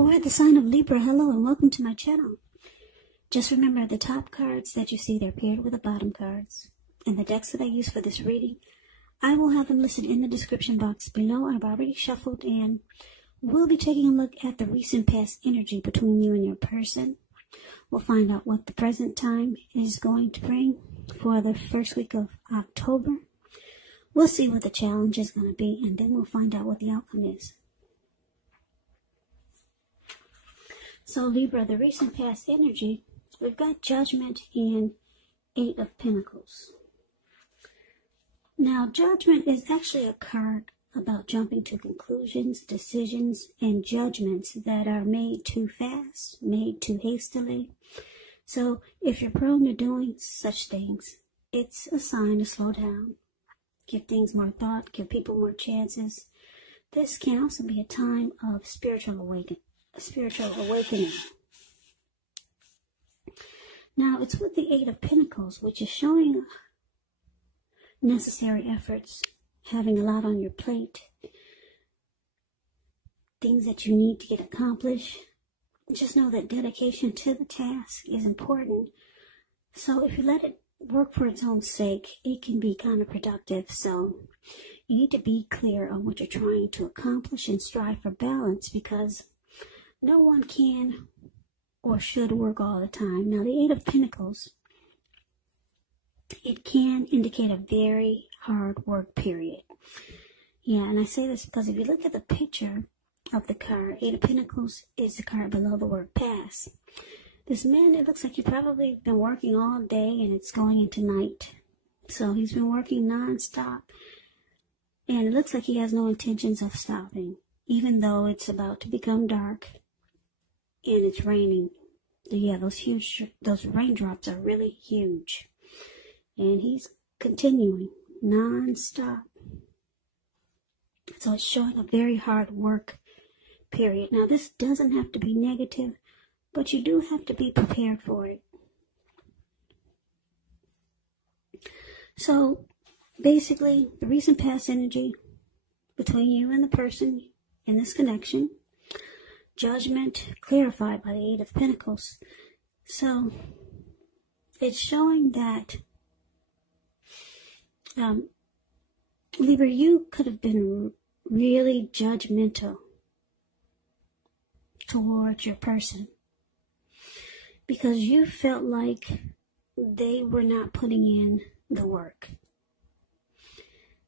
For the sign of Libra, hello and welcome to my channel. Just remember the top cards that you see, they're paired with the bottom cards. And the decks that I use for this reading, I will have them listed in the description box below. I've already shuffled and we'll be taking a look at the recent past energy between you and your person. We'll find out what the present time is going to bring for the first week of October. We'll see what the challenge is going to be, and then we'll find out what the outcome is. So Libra, the recent past energy, we've got Judgment and Eight of Pentacles. Now, Judgment is actually a card about jumping to conclusions, decisions, and judgments that are made too fast, made too hastily. So if you're prone to doing such things, it's a sign to slow down, give things more thought, give people more chances. This can also be a time of spiritual awakening. Now, it's with the Eight of Pentacles, which is showing necessary efforts, having a lot on your plate, things that you need to get accomplished. Just know that dedication to the task is important. So if you let it work for its own sake, it can be counterproductive. So you need to be clear on what you're trying to accomplish and strive for balance, because no one can or should work all the time. Now, the Eight of Pentacles, it can indicate a very hard work period. Yeah, and I say this because if you look at the picture of the card, Eight of Pentacles is the card below the word pass. This man, it looks like he's probably been working all day and it's going into night. So he's been working non-stop. And it looks like he has no intentions of stopping, even though it's about to become dark and it's raining. Yeah, those raindrops are really huge. And he's continuing non-stop. So it's showing a very hard work period. Now, this doesn't have to be negative, but you do have to be prepared for it. So, basically, the recent past energy between you and the person in this connection, Judgment clarified by the Eight of Pentacles. So, it's showing that Libra, you could have been really judgmental towards your person because you felt like they were not putting in the work.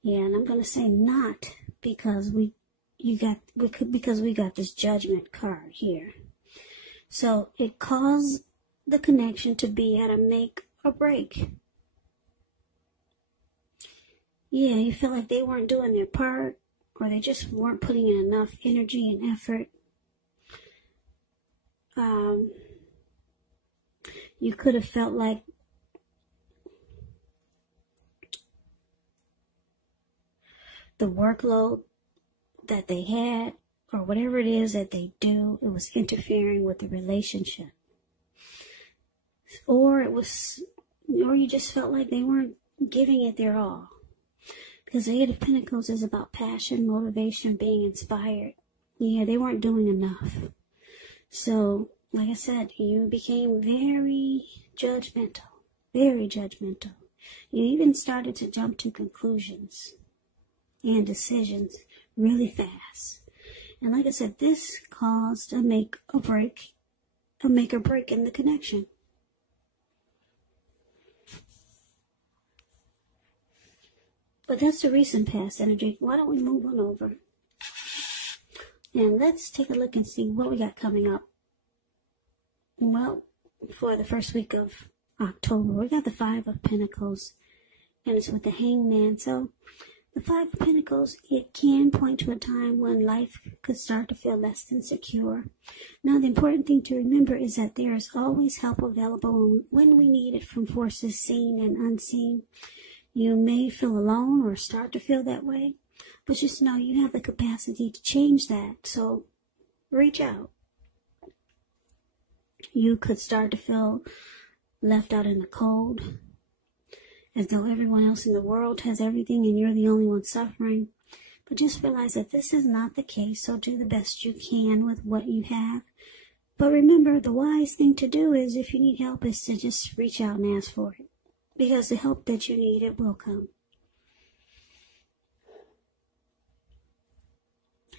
Yeah, and I'm going to say not because we got this Judgment card here. So it caused the connection to be at a make or break. Yeah, you feel like they weren't doing their part, or they just weren't putting in enough energy and effort. You could have felt like the workload that they had, or whatever it is that they do, it was interfering with the relationship. Or you just felt like they weren't giving it their all. Because the Eight of Pentacles is about passion, motivation, being inspired. Yeah, they weren't doing enough. So, like I said, you became very judgmental. Very judgmental. You even started to jump to conclusions and decisions really fast. And like I said, this caused a make or break in the connection. But that's the recent past energy. Why don't we move on over? And let's take a look and see what we got coming up. Well, for the first week of October, we got the Five of Pentacles, and it's with the Hangman. So the Five of Pentacles, it can point to a time when life could start to feel less than secure. Now, the important thing to remember is that there is always help available when we need it from forces seen and unseen. You may feel alone or start to feel that way, but just know you have the capacity to change that. So reach out. You could start to feel left out in the cold, as though everyone else in the world has everything and you're the only one suffering. But just realize that this is not the case, so do the best you can with what you have. But remember, the wise thing to do is, if you need help, is to just reach out and ask for it. Because the help that you need, it will come.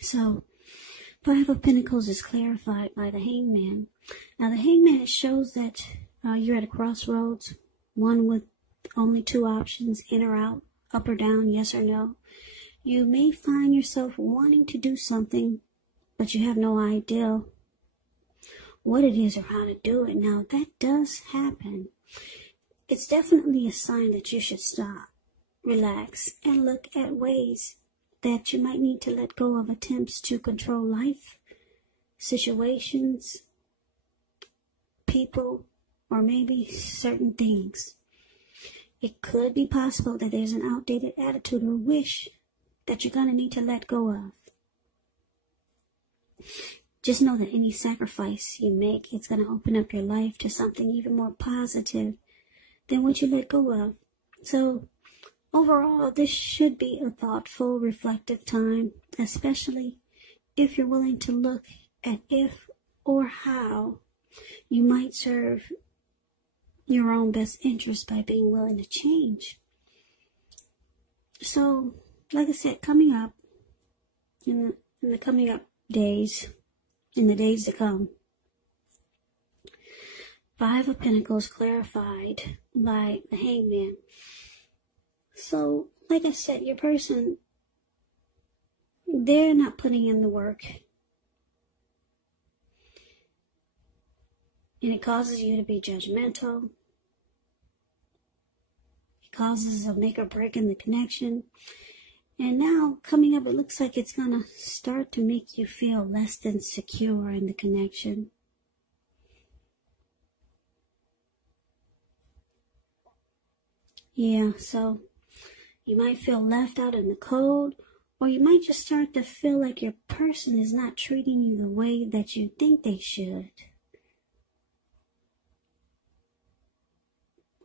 So, Five of Pentacles is clarified by the Hangman. Now, the Hangman shows that you're at a crossroads, one with only two options, in or out, up or down, yes or no. You may find yourself wanting to do something, but you have no idea what it is or how to do it. Now, that does happen. It's definitely a sign that you should stop, relax, and look at ways that you might need to let go of attempts to control life, situations, people, or maybe certain things. It could be possible that there's an outdated attitude or wish that you're going to need to let go of. Just know that any sacrifice you make, it's going to open up your life to something even more positive than what you let go of. So, overall, this should be a thoughtful, reflective time, especially if you're willing to look at if or how you might serve your own best interest by being willing to change. So, like I said, coming up, in the coming up days, in the days to come, Five of Pentacles clarified by the Hangman. So, like I said, your person, they're not putting in the work. And it causes you to be judgmental. It causes a make or break in the connection. And now, coming up, it looks like it's going to start to make you feel less than secure in the connection. Yeah, so you might feel left out in the cold, or you might just start to feel like your person is not treating you the way that you think they should.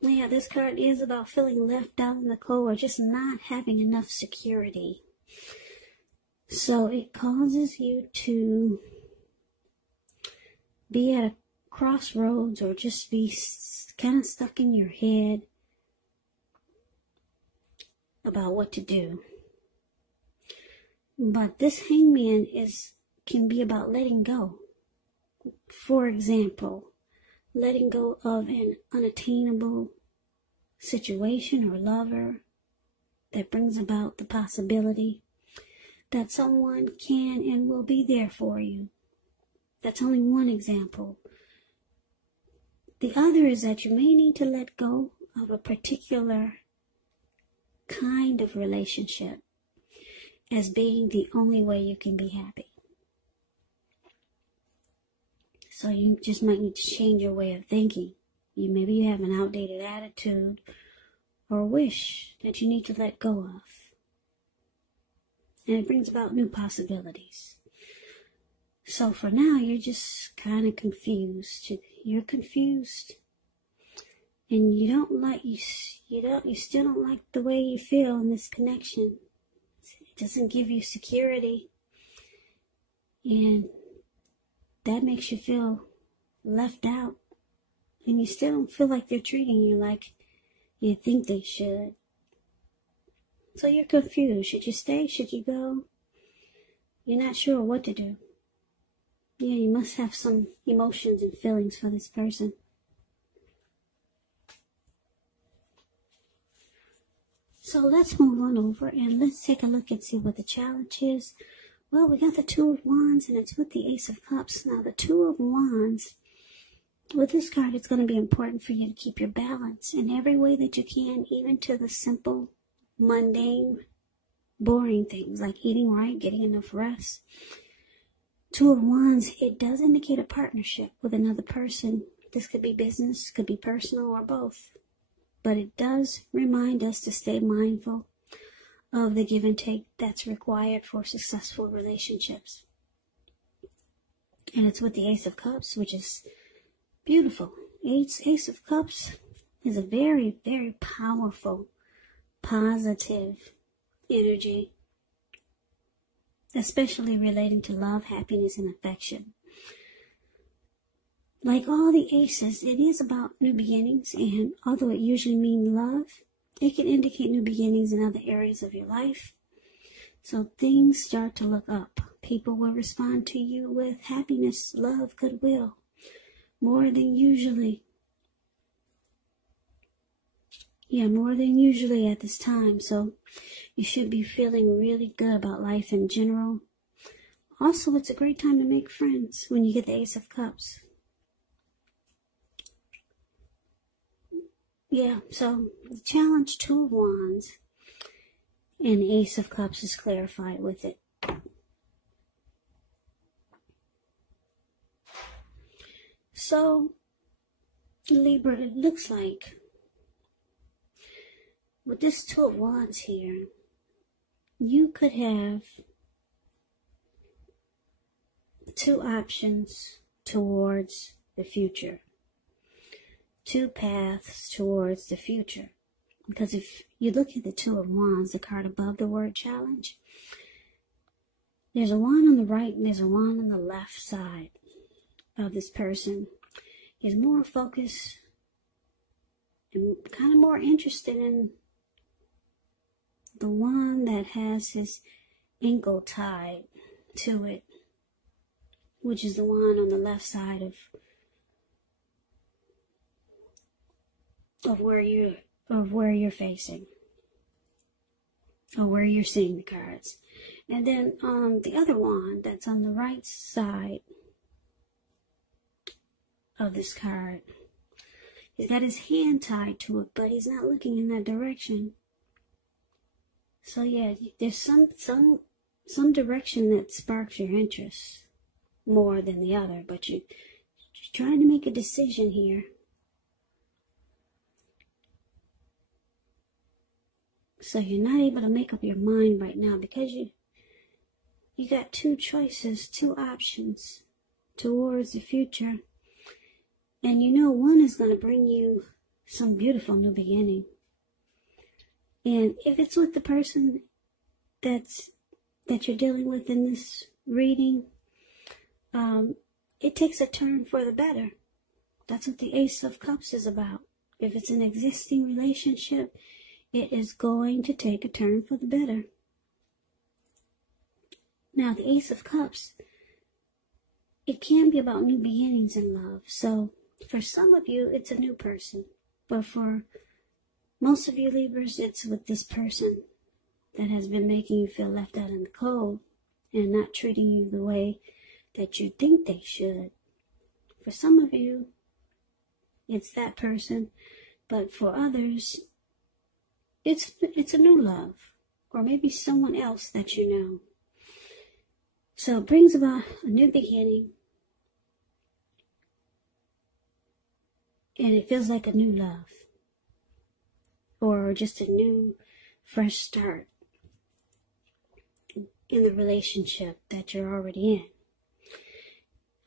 Yeah, this card is about feeling left out in the cold or just not having enough security. So it causes you to be at a crossroads or just be kind of stuck in your head about what to do. But this Hangman can be about letting go. For example, letting go of an unattainable situation or lover that brings about the possibility that someone can and will be there for you. That's only one example. The other is that you may need to let go of a particular kind of relationship as being the only way you can be happy. So you just might need to change your way of thinking. Maybe you have an outdated attitude or wish that you need to let go of. And it brings about new possibilities. So for now, you're just kind of confused. You're confused. And you still don't like the way you feel in this connection. It doesn't give you security. And that makes you feel left out. And you still don't feel like they're treating you like you think they should. So you're confused. Should you stay? Should you go? You're not sure what to do. Yeah, you must have some emotions and feelings for this person. So let's move on over and let's take a look and see what the challenge is. Well, we got the Two of Wands and it's with the Ace of Cups. Now, the Two of Wands, with this card, it's going to be important for you to keep your balance in every way that you can, even to the simple, mundane, boring things like eating right, getting enough rest. Two of Wands, it does indicate a partnership with another person. This could be business, could be personal, or both. But it does remind us to stay mindful of the give and take that's required for successful relationships. And it's with the Ace of Cups, which is beautiful. Ace of Cups is a very, very powerful, positive energy. especially relating to love, happiness, and affection. Like all the aces, it is about new beginnings, and although it usually means love, it can indicate new beginnings in other areas of your life. So things start to look up. People will respond to you with happiness, love, goodwill, more than usually. Yeah, more than usually at this time. So you should be feeling really good about life in general. Also, it's a great time to make friends when you get the Ace of Cups. Yeah, so the challenge, Two of Wands, and the Ace of Cups is clarified with it. So, Libra, it looks like with this Two of Wands here, you could have two options towards the future. Two paths towards the future. Because if you look at the Two of Wands, the card above the word challenge, there's a wand on the right and there's a wand on the left side of this person. Is more focused and kind of more interested in the one that has his ankle tied to it, which is the one on the left side of where you're facing, or where you're seeing the cards. And then the other one that's on the right side of this card, he's got his hand tied to it, but he's not looking in that direction. So yeah, there's some direction that sparks your interest more than the other, but you're trying to make a decision here. So you're not able to make up your mind right now because you got two choices, two options towards the future. And you know one is going to bring you some beautiful new beginning. And if it's with the person that you're dealing with in this reading, it takes a turn for the better. That's what the Ace of Cups is about. If it's an existing relationship, it is going to take a turn for the better. Now, the Ace of Cups, it can be about new beginnings in love. So, for some of you, it's a new person. But for most of you Libras, it's with this person that has been making you feel left out in the cold and not treating you the way that you think they should. For some of you, it's that person. But for others, it's a new love. Or maybe someone else that you know. So it brings about a new beginning. And it feels like a new love. Or just a new, fresh start in the relationship that you're already in.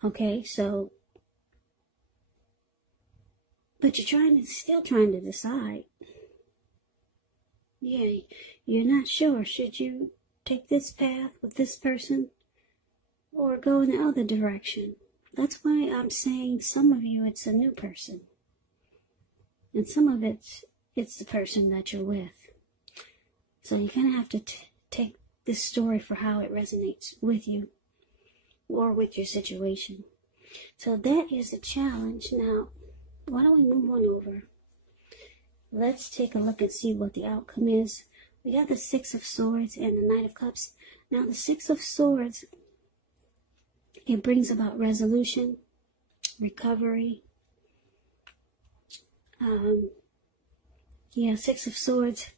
Okay, so, but you're still trying to decide. Yeah, you're not sure. Should you take this path with this person or go in the other direction? That's why I'm saying some of you, it's a new person. And some of it's the person that you're with. So you kind of have to take this story for how it resonates with you or with your situation. So that is a challenge. Now, why don't we move on over? Let's take a look and see what the outcome is. We got the Six of Swords and the Knight of Cups. Now, the Six of Swords, it brings about resolution, recovery. Yeah, Six of Swords.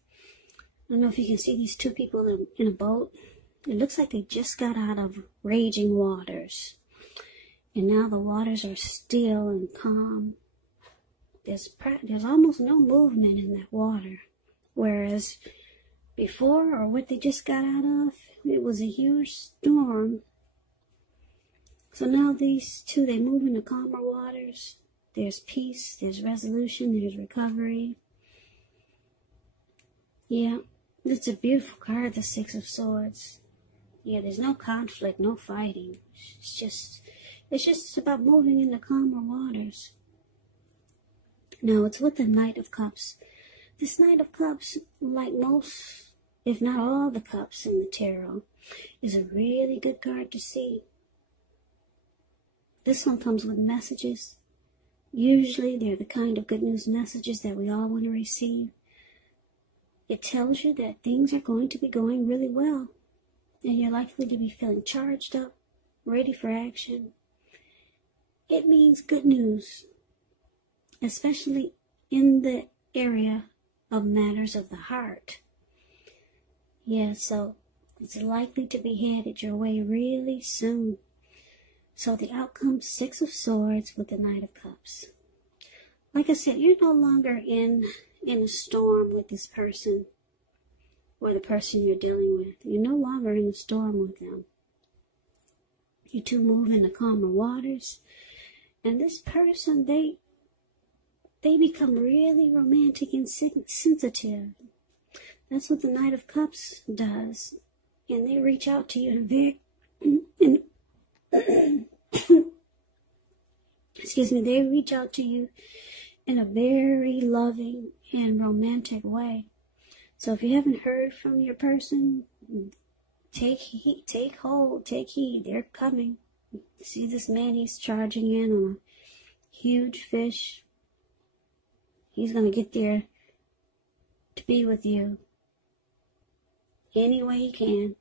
I don't know if you can see these two people in a boat. It looks like they just got out of raging waters. And now the waters are still and calm. There's almost no movement in that water. Whereas before, or what they just got out of, it was a huge storm. So now these two, they move into calmer waters. There's peace, there's resolution, there's recovery. Yeah, it's a beautiful card, the Six of Swords. Yeah, there's no conflict, no fighting. It's just about moving in the calmer waters. Now, it's with the Knight of Cups. This Knight of Cups, like most, if not all the cups in the tarot, is a really good card to see. This one comes with messages. Usually, they're the kind of good news messages that we all want to receive. It tells you that things are going to be going really well, and you're likely to be feeling charged up, ready for action. It means good news, especially in the area of matters of the heart. Yeah, so it's likely to be headed your way really soon. So the outcome, 6 of Swords with the Knight of Cups. Like I said, you're no longer in a storm with this person or the person you're dealing with. You're no longer in a storm with them. You two move in the calmer waters. And this person, they become really romantic and sensitive. That's what the Knight of Cups does. And they reach out to you they reach out to you in a very loving and romantic way. So if you haven't heard from your person, take hold, take heed. They're coming. See this man, he's charging in on a huge fish. He's going to get there to be with you any way he can,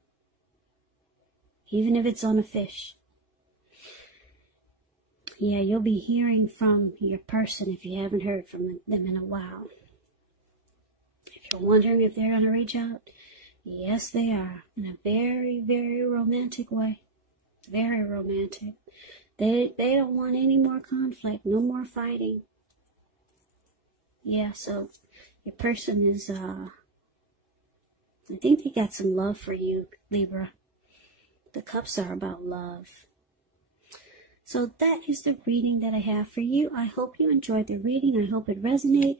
even if it's on a fish. Yeah, you'll be hearing from your person if you haven't heard from them in a while. If you're wondering if they're going to reach out, yes, they are, in a very, very romantic way. Very romantic. They don't want any more conflict, no more fighting. Yeah, so your person is, I think they got some love for you, Libra. The cups are about love. So that is the reading that I have for you. I hope you enjoyed the reading. I hope it resonated.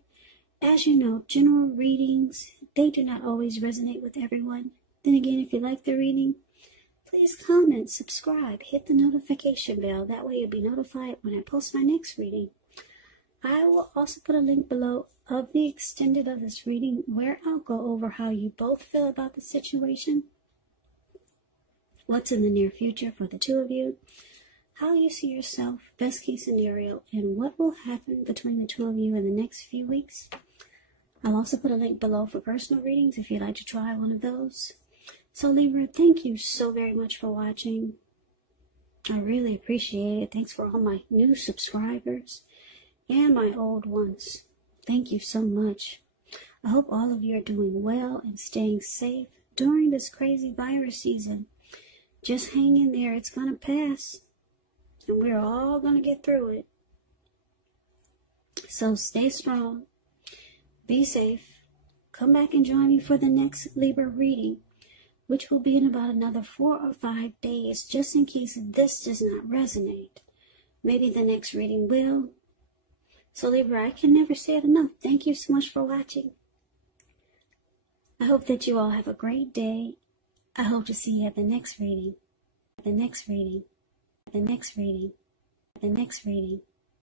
As you know, general readings, they do not always resonate with everyone. Then again, if you like the reading, please comment, subscribe, hit the notification bell. That way you'll be notified when I post my next reading. I will also put a link below of the extended of this reading where I'll go over how you both feel about the situation, what's in the near future for the two of you, how you see yourself, best case scenario, and what will happen between the two of you in the next few weeks. I'll also put a link below for personal readings if you'd like to try one of those. So Libra, thank you so very much for watching. I really appreciate it. Thanks for all my new subscribers and my old ones. Thank you so much. I hope all of you are doing well and staying safe during this crazy virus season. Just hang in there. It's going to pass. And we're all going to get through it. So stay strong. Be safe. Come back and join me for the next Libra reading, which will be in about another 4 or 5 days, just in case this does not resonate. Maybe the next reading will. So Libra, I can never say it enough. Thank you so much for watching. I hope that you all have a great day. I hope to see you at the next reading. The next reading. The next reading. The next reading.